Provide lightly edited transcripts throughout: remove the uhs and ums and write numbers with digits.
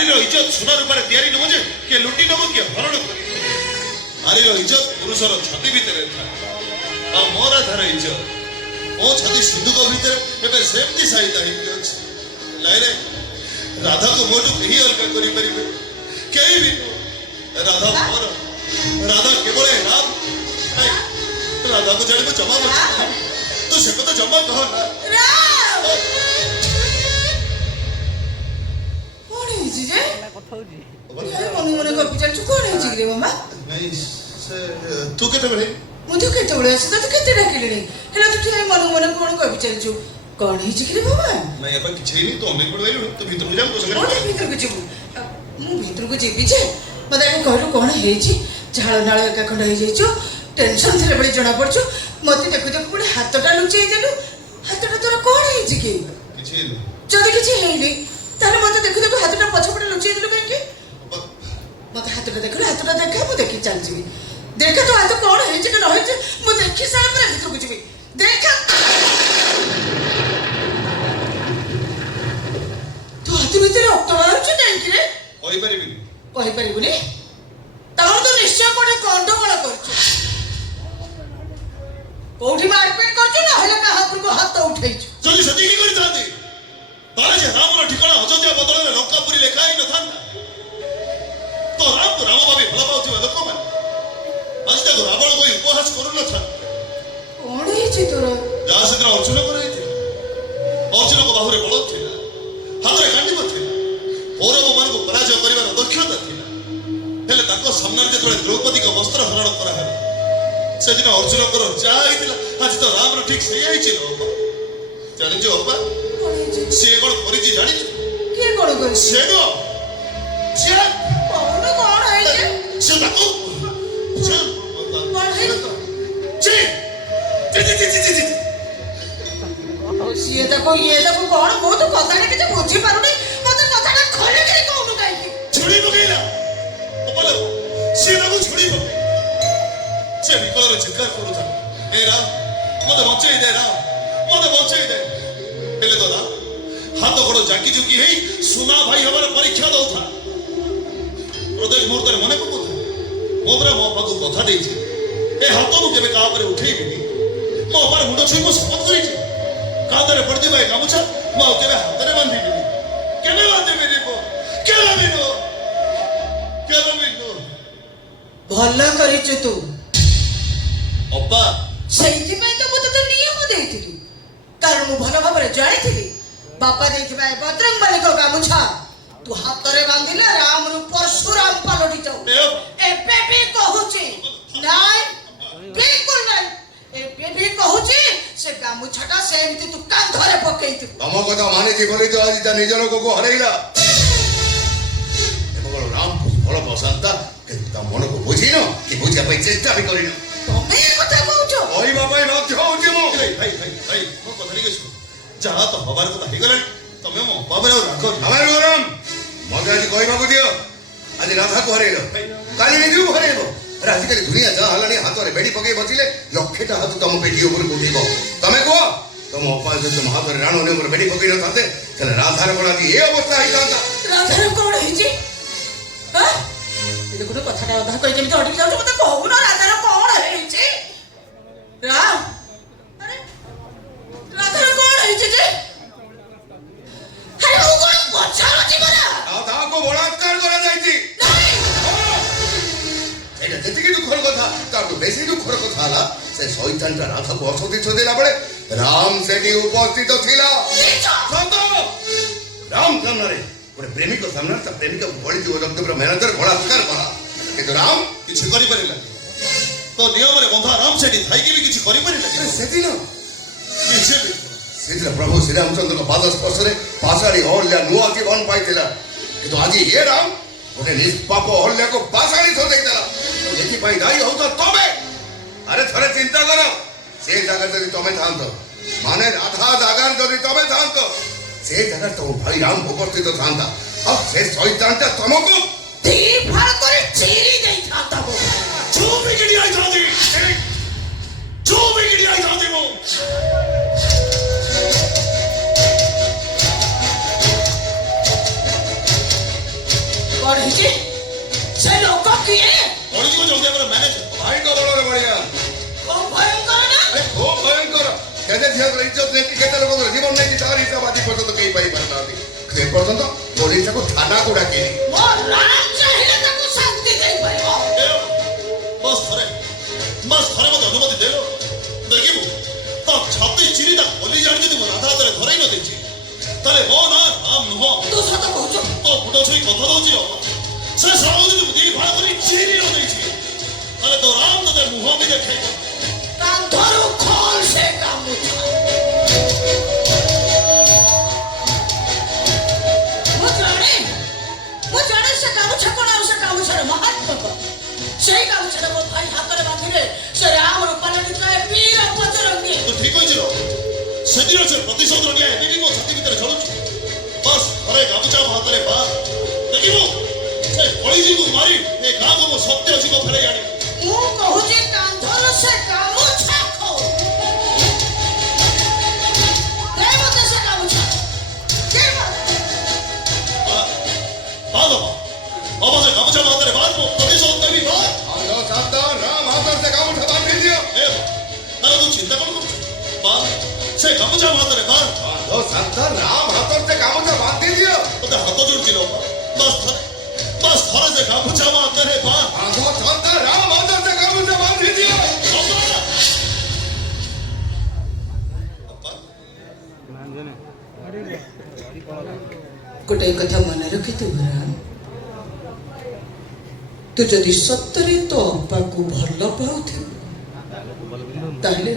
नारीर इज्जत सुना रूपार तैयारी नब जे किए लुटी नब किए हरण कर नारीर इज्जत पुरुषर छाती भितर था मो राधार इज्जत मो छाती सिंधुक भितर एवं सेमती साहित्य अच्छे लाइले राधा को मोटू कहीं अलग करें कहीं भी राधा मोर राधा केवल राम राधा को जाने को जमा तो से को तो जमा कहो ना कौन है जी जे यार मने मने को पिचल छु कौन है जी रे मामा नहीं से तू केते बळे मुझे केते बळे से तो केते डाकिले नहीं हेला तू ठीक मने मने कौन को पिचल छु कौन है जी रे मामा नहीं अपन किछ नहीं तो हमने पड़ गइलु तो भीतर जाम तो संगे कौन भीतर को जीव मु भीतर को जीवी जे मते कहलु कौन है जी झाळ नाळ एका खंड है जेचो टेंशन थिले बळे जणा पड़छु मते देखु देखु पुणी हातटा लुचेई देलु हातटा तोरा कौन है जी के किछ नहीं जदी किछ हेइनी तारे मते देखु देखु हातटा पछपटे लुचेई देलु काहे के मते हातटा देखलु हातटा देखा मु देखि चल जीवी देखा तो हाथ कौन है जे के न है जे मु देखि सारा पर भीतर को जीवी देखा तो हाथ भीतर रक्त बाहरछु काहे के रे कहि परिबुनी ताऊ तो निश्चय कोठे गंडगोल करछु कोठी मारपीट करछु ना हेले का हाथ को हाथ उठैछु जल्दी सती की करी थांती तारे जे रामर ठिकाना अयोध्या बदल में लंकापुरी लेखा ही न था तो राम को राम बाबी भला पाउथि लोक मन आज तक रावण कोई उपहास करू न था कोण है छी तोर जा सत्र अर्जुन करे थी अर्जुन को बाहुरे बल थिला हाथ रे कांडी थिला कौरव मान को पराजय करिवार दक्षता थिला हेले ताको सामने जेतले द्रौपदी को वस्त्र हरण करा है से दिन अर्जुन कर जा आइतिला आज तो राम रो ठीक सही आइछि नो जानि जो अपा से कोन करिछि जानि के कोण कर से गो से कोण है जे से ताको से कोण है जे ये देखो कौन वो तो कथा ने के बुझी पारुनी मते कथाटा खोले के कोन काई छुड़ी बगैला बोलो से ताको छुड़ी बगै से विकलर चित्कार करू था ए राम मते बंचई दे राम मते बंचई दे हेले तो ना हाथ गोड़ जाकी जुकी हेई सुना भाई हमारे परीक्षा दउ था प्रत्येक मुहूर्त रे मने पकु था मोबरा मो पाकु कथा देई छी ए हाथ मु केबे का पर उठेई बिनी मो पर मुंड छुई मो शपथ करी छी कादरे पड़ती भाई गामुछा मो केबे हाथ रे बांधी बिनी केबे बांधी बिनी को केला बिनो भला करिछु तू अब्बा सेइथि पई तो मते तो नियम देइथिली कारण मु भला भाबरे जानिथिली बापा देइथिबा बजरंग बली को गामुछा तू हाथ रे बांधिले राम रु परशुराम पालटी जाऊ एबे भी कहूची नाइ बिल्कुल नाइ एबे भी कहूची से गामुछाटा सेमिति तू कांधरे पकेइथि तम कथा मानिछि बोली तो आज ता निज लोक को हरैला एबो राम फल बसंता के ता मन को बुझिनो कि बुझा पई चेष्टा भी करिनो तमे ए कथा कहूचो ओई बाबाई बात होउछि मो भाई मो कथा नहीं गछु जहा तो हबार कथा हे गले तमे मो बाबरे राखो हमार गरम मगे आज कहबा को दियो आज राधा को हरैलो काली निजु को हरैबो राजी के दुनिया जा हलानी हाथ रे बेडी पके बचिले लक्षटा हाथ तम पेटी ऊपर उठिबो तमे को तुम अपाय जो तुम हाथ रे राणो ने ऊपर बेडी पके न थाते चले राधा रे कोना की ए अवस्था ही तांता राधा रे कोण हिची हां ये गुड कथाटा अधा कहि जेमि अटकी जाउ मते कहू न राधा रे कोण हिची राम अरे राधा रे कोण हिची जे अरे वो कोण बचारो जीवना राधा को बलात्कार करा जाईची नहीं एटा जेतिकी दुखर कथा तार बेसी दुखर कथा हला से शैतानटा राधा को असती छदेला बळे राम सेठी उपस्थित थिला सत राम सामने गोटे प्रेमिक सामने ता प्रेमिका बळी जीव जगत पर मेहनतर बलात्कार करा किंतु राम किछ करि परिला तो नियम रे बंधा राम सेठी थाई के भी किछ करि परिला सेठी न किछ भी सेठी प्रभु श्री रामचंद्र को पाद स्पर्श रे पासाड़ी हल्ला नुआ जीवन पाइतिला किंतु आज ये राम गोटे निष्पाप हल्ला को पासाड़ी थो देला जेति पाई दाई होता तबे अरे थरे चिंता करो से जगह जदि तमे थांतो माने राधा जगह जदि तमे थांतो से जगह तो भाई राम उपस्थित थांता अब से शैतानटा तमको तीर फाड़ करे चीरी देई थाता वो जो बिगड़ी आई थाती वो ହେଇଛି ସେ ଲୋକ କିଏ ପଡ଼ିଯିବ ଜଲ୍ଦି ଆମର ମ୍ୟାନେଜର ଭାଇଙ୍କ ବଳରେ ବଢିଆ କୋଉ ଭୟଙ୍କର ନା খুব ভয়ঙ্কর কেটে ঝিଅଙ୍କର ইজ্ଜত ନେଇକି କେତେ ଲୋକଙ୍କର ଜୀବନ ନେଇକି ତାର ହିସାବ ଆଜି ପର୍ଯ୍ୟନ୍ତ କେହି ପାଇପାରିନାହାନ୍ତି ସେ ପର୍ଯ୍ୟନ୍ତ ପୋଲିସ ତାକୁ ଥାନାକୁ ଡାକିନି ମୋ ରାମ ଚାହିଁଲେ ତାକୁ ଶାନ୍ତି ଦେଇପାରିବ ବସ୍ ଥରେ ମୋତେ ଅନୁମତି ଦେଲ ଦେଖିବୁ ତା ଛାତି ଚିରିଟା ପୋଲି ଜାଣି ଯଦି ମୋ ରାଧା ହାତରେ ଧରେଇ ନ ଦେଇଛି ତାହେଲେ ମୋ ନାଁ ରାମ ନୁହଁ ତୁ ସତ କହୁଛୁ ତ ଫୁଟ ଛୁଇଁ କଥା ଦଉଛି ସେ ସାରା ଯଦି ଦି ଭାଗ କରି ଚିରି ନ ଦେଇଛି ତାହେଲେ ତ ରାମ ତତେ ମୁହଁ ବି ଦେଖେଇବ କାନ୍ଧରୁ ଖୋଲ ସେ ଗାମୁଛା ମୁଁ ଜାଣେ ସେ ଗାମୁଛା କଣ ଆଉ ସେ ଗାମୁଛାର ମହାତ୍ମ କଣ ସେଇ ଗାମୁଛାଟା ମୋ ଭାଇ ହାତରେ ବାନ୍ଧିଲେ ସେ ରାମର ପାଲଟି ଥାଏ ବୀର ବଜରଙ୍ଗୀ ତୁ ଠିକ କହିଛୁ ସେଦିନ ସେ ପ୍ରତିଶୋଧ ନିଆ ଏବେ ବି ମୋ ଛାତି ଭିତରେ ଚଳୁଛି ବସ୍ ଥରେ ଗାମୁଛା ମୋ ହାତରେ ପା ଦେଖିବୁ ସେ କଳିଜୀକୁ ମାରି ଏ ଗାଁକୁ ମୋ ସତ୍ୟ ଜୀବ ଫେରାଇ ଆଣିବ ମୁଁ କହୁଛି କାନ୍ଧରୁ ସେ ଗାମୁଛା ଖୋଲ ଦେ ମତେ ସେ ଗାମୁଛା ଦେ ବାଦ ବାବା ସେ ଗାମୁଛା ମୋ ହାତରେ ବାଦ ମୋ ପ୍ରତିଶୋଧ ନେବି ବାଦ ଆଲୋ ସାତ ରାମ ହାତରେ ସେ ଗାମୁଛା ବାନ୍ଧି ଦିଅ ତାହେଲେ ତୁ ଚିନ୍ତା କଣ କରୁଛୁ ବାଦ ସେ ଗାମୁଛା ମୋ ହାତରେ ବାଦ ଆଲୋ ସାତ ରାମ ହାତରେ ସେ ଗାମୁଛା ବାନ୍ଧି ଦିଅ ତତେ ହାତ ଯୋଡୁଛି ଲୋ ବାସ୍ ଥରେ ସେ ଗାମୁଛା ମୋ ହାତରେ ବାଦ ଆଲୋ ସାତ ରାମ ହାତରେ ସେ ଗାମୁଛା ବାନ୍ଧି ଦିଅ ଗୋଟେ କଥା ମନେ ରଖିଥିବୁ ରାମ ତୁ ଯଦି ସତରେ ତୋ ଅପାକୁ ଭଲ ପାଉଥିବୁ ତାହେଲେ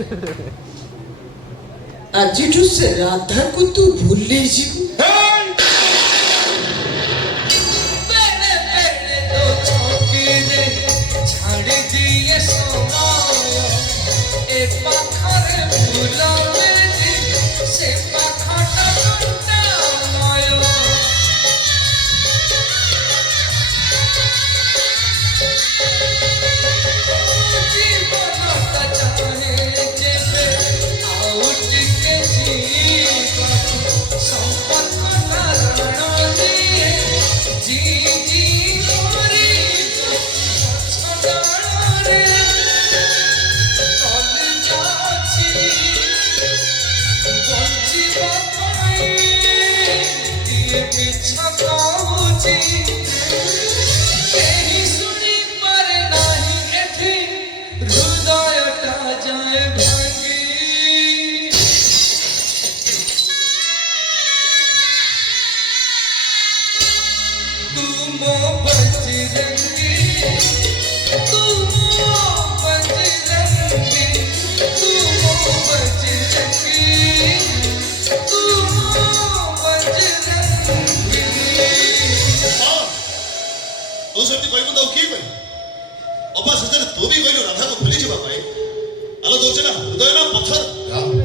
ଆଜିଠୁ ସେ ରାଧାକୁ ତୁ ଭୁଲି ଯିବୁ ଛାଡ଼ି ଦିଏ ସମୟ ଏ ପାଖରେ ଭୁଲ ବେଜି ସେ ପାଖଟା କଣ୍ଟାମୟ ଜୀବନଟା ଚାହେଁ ଯେବେ ଆଉ ଟିକେ ଯିବାକୁ ସମ୍ପର୍କଟା ରାଣ ଦିଏ ଜି ଜି କରି ଛଡ଼ାରେ କଲେଜ ଅଛି ବଞ୍ଚିବା ପାଇଁ କିଏ ମିଛ କହୁଛି କେହି ଶୁଣିପାରେ ନାହିଁ ଏଠି ହୃଦୟଟା ଯାଏ ଭାଙ୍ଗି ତୁ ମୋ ବଜରଙ୍ଗୀ तू मो बजरंगी तू मो बजरंगी तू मो बजरंगी ତୁ ସେମିତି କହିବୁ ତ କିଏ କହିବ ଅବା ସେଥିରେ ତୁ ବି କହିଲୁ ରାଧାକୁ ଭୁଲି ଯିବା ପାଇଁ ଆଲୋ ଦଉଛେ ନା ହୃଦୟ ନା ପଥର